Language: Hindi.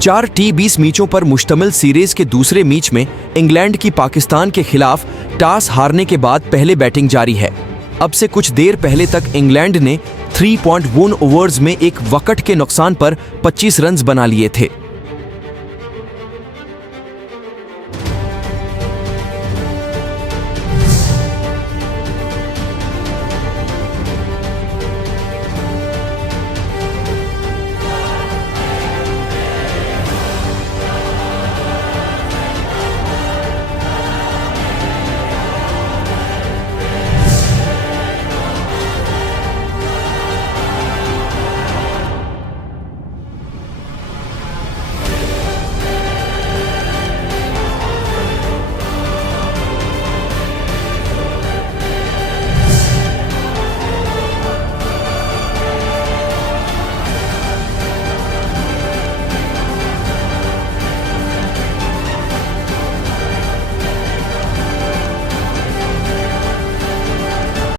चार T20 मैचों पर मुश्तमिल सीरीज के दूसरे मैच में इंग्लैंड की पाकिस्तान के खिलाफ टॉस हारने के बाद पहले बैटिंग जारी है। अब से कुछ देर पहले तक इंग्लैंड ने 3.1 ओवर्स में एक विकेट के नुकसान पर 25 रन बना लिए थे।